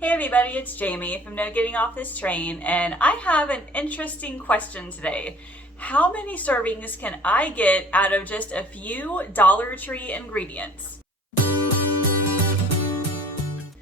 Hey everybody, it's Jamie from No Getting Off This Train, and I have an interesting question today. How many servings can I get out of just a few Dollar Tree ingredients?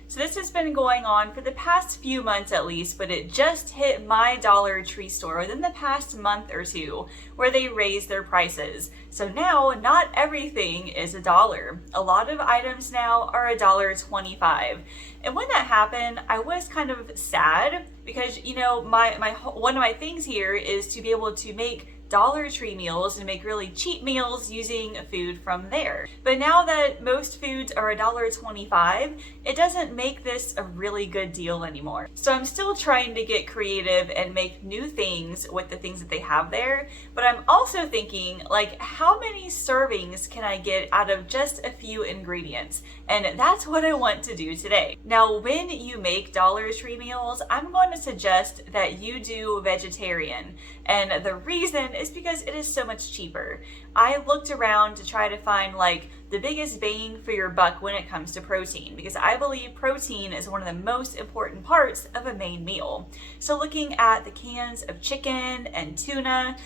So this has been going on for the past few months at least, but it just hit my Dollar Tree store within the past month or two where they raised their prices. So now not everything is $1. A lot of items now are $1.25. And when that happened, I was kind of sad because, one of my things here is to be able to make Dollar Tree meals and make really cheap meals using food from there. But now that most foods are $1.25, it doesn't make this a really good deal anymore. So I'm still trying to get creative and make new things with the things that they have there. But I'm also thinking, how many servings can I get out of just a few ingredients? And that's what I want to do today. Now, when you make Dollar Tree meals, I'm going to suggest that you do vegetarian. And the reason is because it is so much cheaper. I looked around to try to find the biggest bang for your buck when it comes to protein, because I believe protein is one of the most important parts of a main meal. So looking at the cans of chicken and tuna,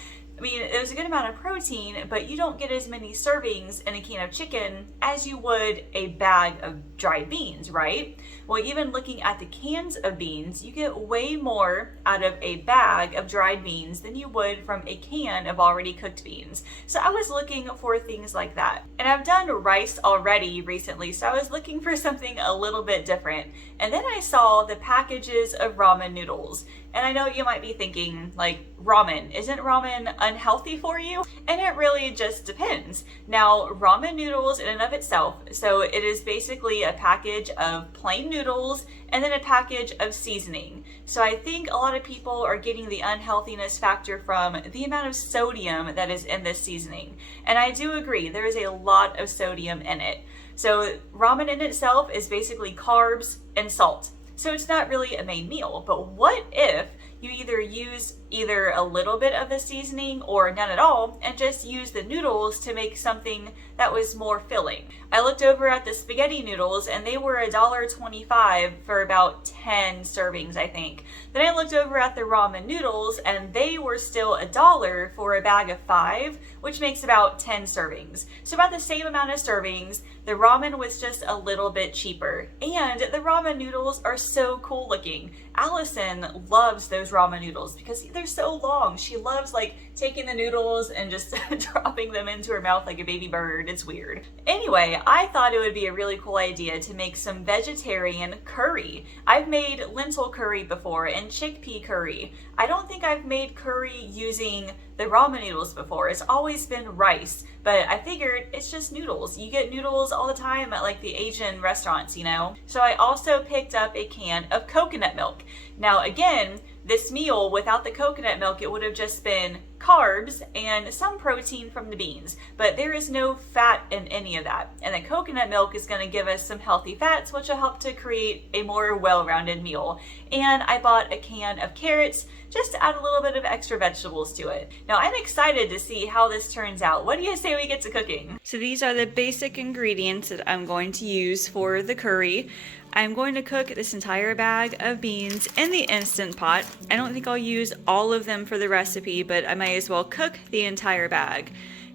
there's a good amount of protein, but you don't get as many servings in a can of chicken as you would a bag of dried beans, right? Well, even looking at the cans of beans, you get way more out of a bag of dried beans than you would from a can of already cooked beans. So I was looking for things like that. And I've done rice already recently, so I was looking for something a little bit different. And then I saw the packages of ramen noodles. And I know you might be thinking, ramen, isn't ramen unhealthy for you? And it really just depends. Now, ramen noodles in and of itself, so it is basically a package of plain noodles and then a package of seasoning. So I think a lot of people are getting the unhealthiness factor from the amount of sodium that is in this seasoning. And I do agree, there is a lot of sodium in it. So ramen in itself is basically carbs and salt. So it's not really a main meal, but what if you either use a little bit of the seasoning or none at all and just use the noodles to make something that was more filling? I looked over at the spaghetti noodles and they were $1.25 for about 10 servings, I think. Then I looked over at the ramen noodles and they were still $1 for a bag of 5, which makes about 10 servings. So about the same amount of servings. The ramen was just a little bit cheaper. And the ramen noodles are so cool looking. Allison loves those ramen noodles because they're so long. She loves taking the noodles and just dropping them into her mouth like a baby bird. It's weird. Anyway, I thought it would be a really cool idea to make some vegetarian curry. I've made lentil curry before and chickpea curry. I don't think I've made curry using the ramen noodles before. It's always been rice, but I figured it's just noodles. You get noodles all the time at the Asian restaurants, So I also picked up a can of coconut milk. Now again, this meal without the coconut milk, it would have just been carbs and some protein from the beans, but there is no fat in any of that. And the coconut milk is going to give us some healthy fats, which will help to create a more well-rounded meal. And I bought a can of carrots just to add a little bit of extra vegetables to it. Now I'm excited to see how this turns out. What do you say we get to cooking? So these are the basic ingredients that I'm going to use for the curry. I'm going to cook this entire bag of beans in the Instant Pot. I don't think I'll use all of them for the recipe, but I might as well cook the entire bag.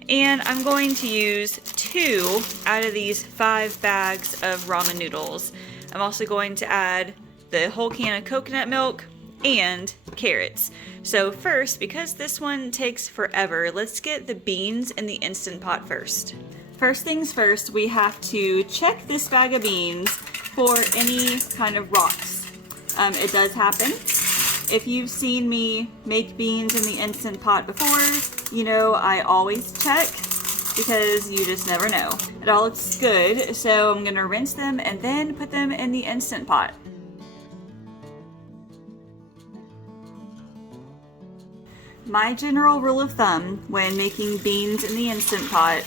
And I'm going to use 2 out of these 5 bags of ramen noodles. I'm also going to add the whole can of coconut milk and carrots. So first, because this one takes forever, let's get the beans in the Instant Pot first. First things first, we have to check this bag of beans for any kind of rocks. It does happen. If you've seen me make beans in the Instant Pot before, you know I always check because you just never know. It all looks good, so I'm gonna rinse them and then put them in the Instant Pot. My general rule of thumb when making beans in the Instant Pot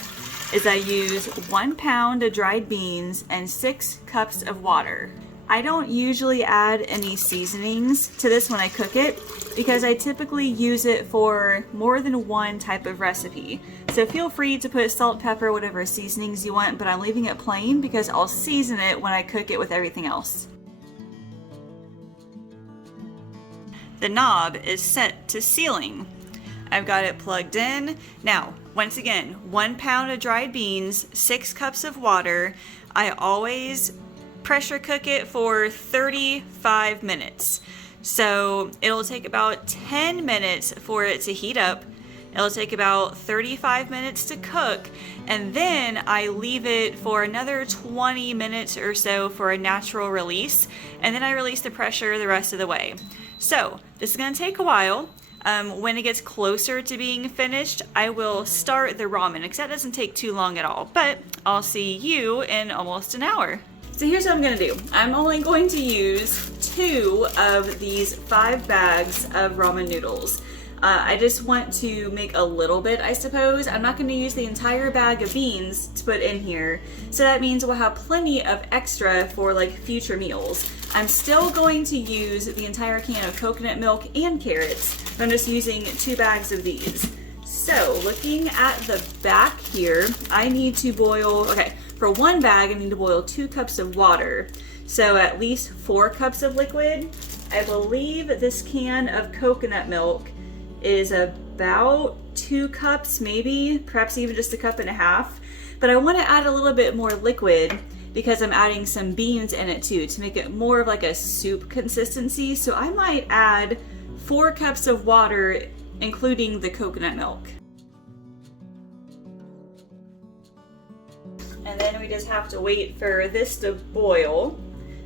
is I use 1 pound of dried beans and 6 cups of water. I don't usually add any seasonings to this when I cook it because I typically use it for more than one type of recipe. So feel free to put salt, pepper, whatever seasonings you want, but I'm leaving it plain because I'll season it when I cook it with everything else. the knob is set to sealing. I've got it plugged in. Now, once again, 1 pound of dried beans, 6 cups of water. I always pressure cook it for 35 minutes. So it'll take about 10 minutes for it to heat up. It'll take about 35 minutes to cook, and then I leave it for another 20 minutes or so for a natural release, and then I release the pressure the rest of the way. So this is going to take a while. When it gets closer to being finished, I will start the ramen, because that doesn't take too long at all, but I'll see you in almost an hour. So here's what I'm going to do. I'm only going to use 2 of these 5 bags of ramen noodles. I just want to make a little bit, I suppose. I'm not going to use the entire bag of beans to put in here, so that means we'll have plenty of extra for like future meals. I'm still going to use the entire can of coconut milk and carrots, but I'm just using 2 bags of these. So looking at the back here, I need to boil, okay, for 1 bag I need to boil 2 cups of water. So at least 4 cups of liquid. I believe this can of coconut milk is about 2 cups, maybe, perhaps even just 1.5 cups. But I want to add a little bit more liquid because I'm adding some beans in it too to make it more of like a soup consistency. So I might add 4 cups of water, including the coconut milk. And then we just have to wait for this to boil.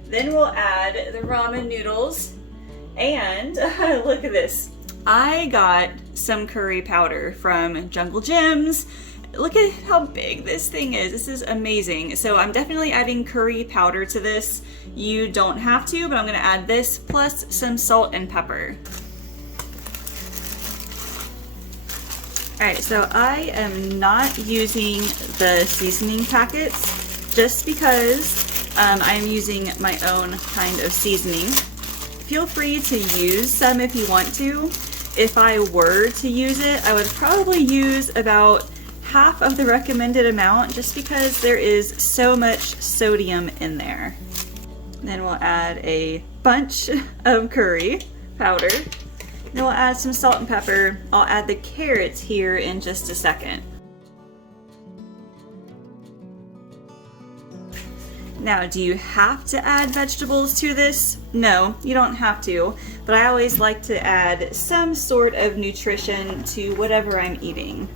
Then we'll add the ramen noodles. And look at this. I got some curry powder from Jungle Gyms. Look at how big this thing is. This is amazing. So I'm definitely adding curry powder to this. You don't have to, but I'm gonna add this plus some salt and pepper. All right, so I am not using the seasoning packets just because I'm using my own kind of seasoning. Feel free to use some if you want to. If I were to use it, I would probably use about half of the recommended amount just because there is so much sodium in there. Then we'll add a bunch of curry powder. Then we'll add some salt and pepper. I'll add the carrots here in just a second. Now, do you have to add vegetables to this? No, you don't have to, but I always like to add some sort of nutrition to whatever I'm eating.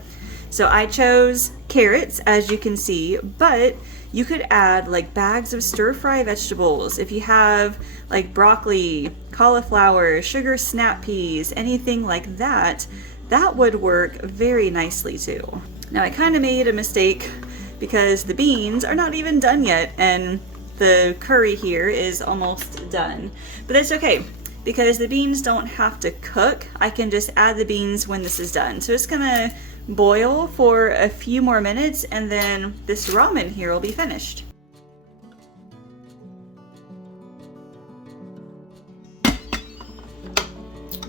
So I chose carrots, as you can see, but you could add like bags of stir-fry vegetables. If you have like broccoli, cauliflower, sugar snap peas, anything like that, that would work very nicely too. Now I kind of made a mistake because the beans are not even done yet and the curry here is almost done. But that's okay because the beans don't have to cook. I can just add the beans when this is done. So it's gonna boil for a few more minutes and then this ramen here will be finished.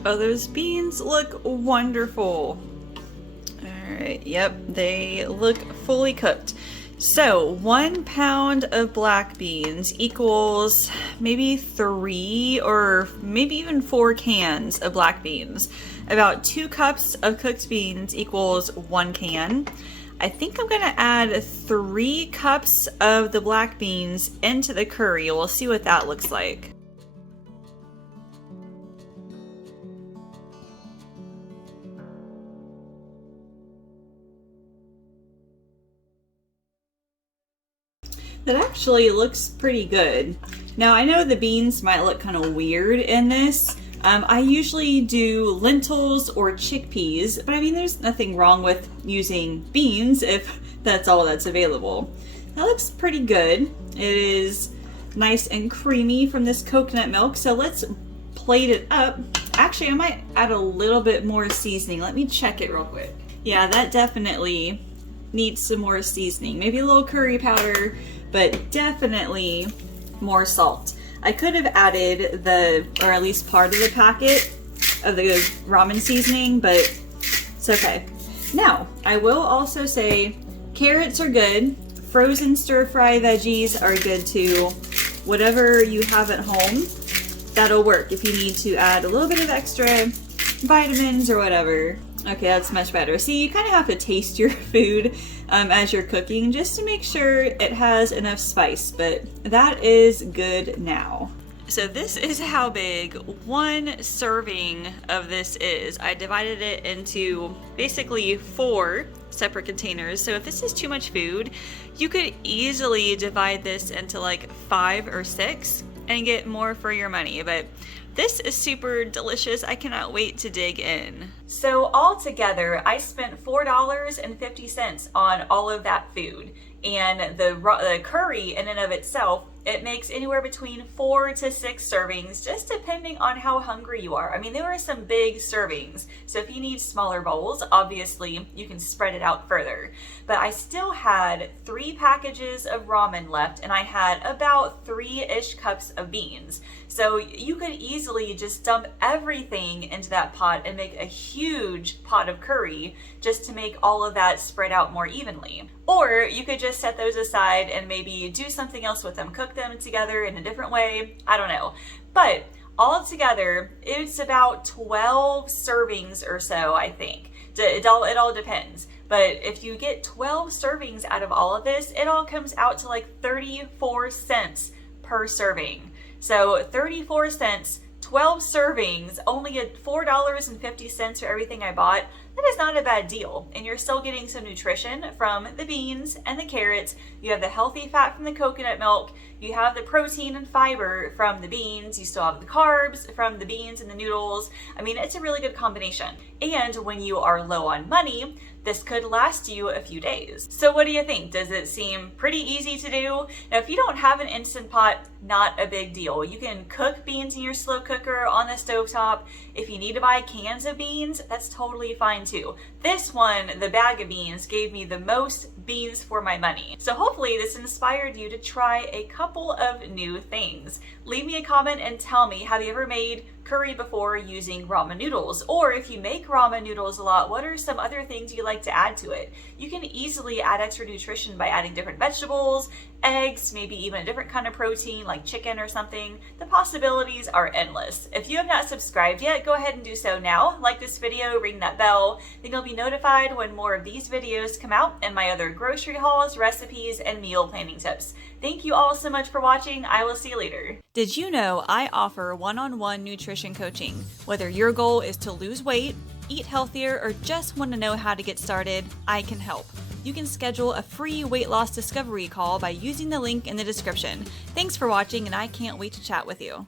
Oh, those beans look wonderful. Alright, yep, they look fully cooked. So 1 pound of black beans equals maybe 3 or maybe even 4 cans of black beans. About 2 cups of cooked beans equals 1 can. I think I'm gonna add 3 cups of the black beans into the curry. We'll see what that looks like. That actually looks pretty good. Now I know the beans might look kind of weird in this. I usually do lentils or chickpeas, but I mean there's nothing wrong with using beans if that's all that's available. That looks pretty good. It is nice and creamy from this coconut milk, so let's plate it up. Actually, I might add a little bit more seasoning. Let me check it real quick. Yeah, that definitely needs some more seasoning. Maybe a little curry powder, but definitely more salt. I could have added or at least part of the packet of the ramen seasoning, but it's okay. Now, I will also say carrots are good. Frozen stir-fry veggies are good too. Whatever you have at home, that'll work if you need to add a little bit of extra vitamins or whatever. Okay, that's much better. See, you kind of have to taste your food as you're cooking just to make sure it has enough spice, but that is good now. So this is how big one serving of this is. I divided it into basically 4 separate containers. So if this is too much food, you could easily divide this into like 5 or 6 and get more for your money. But this is super delicious. I cannot wait to dig in. So altogether, I spent $4.50 on all of that food. And the curry in and of itself, it makes anywhere between 4 to 6 servings, just depending on how hungry you are. I mean, there were some big servings, so if you need smaller bowls, obviously you can spread it out further. But I still had 3 packages of ramen left, and I had about 3-ish cups of beans. So you could easily just dump everything into that pot and make a huge pot of curry just to make all of that spread out more evenly. Or you could just set those aside and maybe do something else with them, cook them together in a different way. I don't know. But all together, it's about 12 servings or so, I think. It all depends. But if you get 12 servings out of all of this, it all comes out to like 34 cents per serving. So 34 cents, 12 servings, only at $4.50 for everything I bought. That is not a bad deal. And you're still getting some nutrition from the beans and the carrots. You have the healthy fat from the coconut milk. You have the protein and fiber from the beans. You still have the carbs from the beans and the noodles. I mean, it's a really good combination. And when you are low on money, this could last you a few days. So what do you think? Does it seem pretty easy to do? Now, if you don't have an Instant Pot, not a big deal. You can cook beans in your slow cooker on the stovetop. If you need to buy cans of beans, that's totally fine too. This one, the bag of beans, gave me the most beans for my money. So hopefully this inspired you to try a couple of new things. Leave me a comment and tell me, have you ever made curry before using ramen noodles? Or if you make ramen noodles a lot, what are some other things you like to add to it? You can easily add extra nutrition by adding different vegetables, eggs, maybe even a different kind of protein like chicken or something. The possibilities are endless. If you have not subscribed yet, go ahead and do so now. Like this video, ring that bell, then you'll be notified when more of these videos come out and my other grocery hauls, recipes, and meal planning tips. Thank you all so much for watching. I will see you later. Did you know I offer one-on-one nutrition coaching? Whether your goal is to lose weight, eat healthier, or just want to know how to get started, I can help. You can schedule a free weight loss discovery call by using the link in the description. Thanks for watching, and I can't wait to chat with you.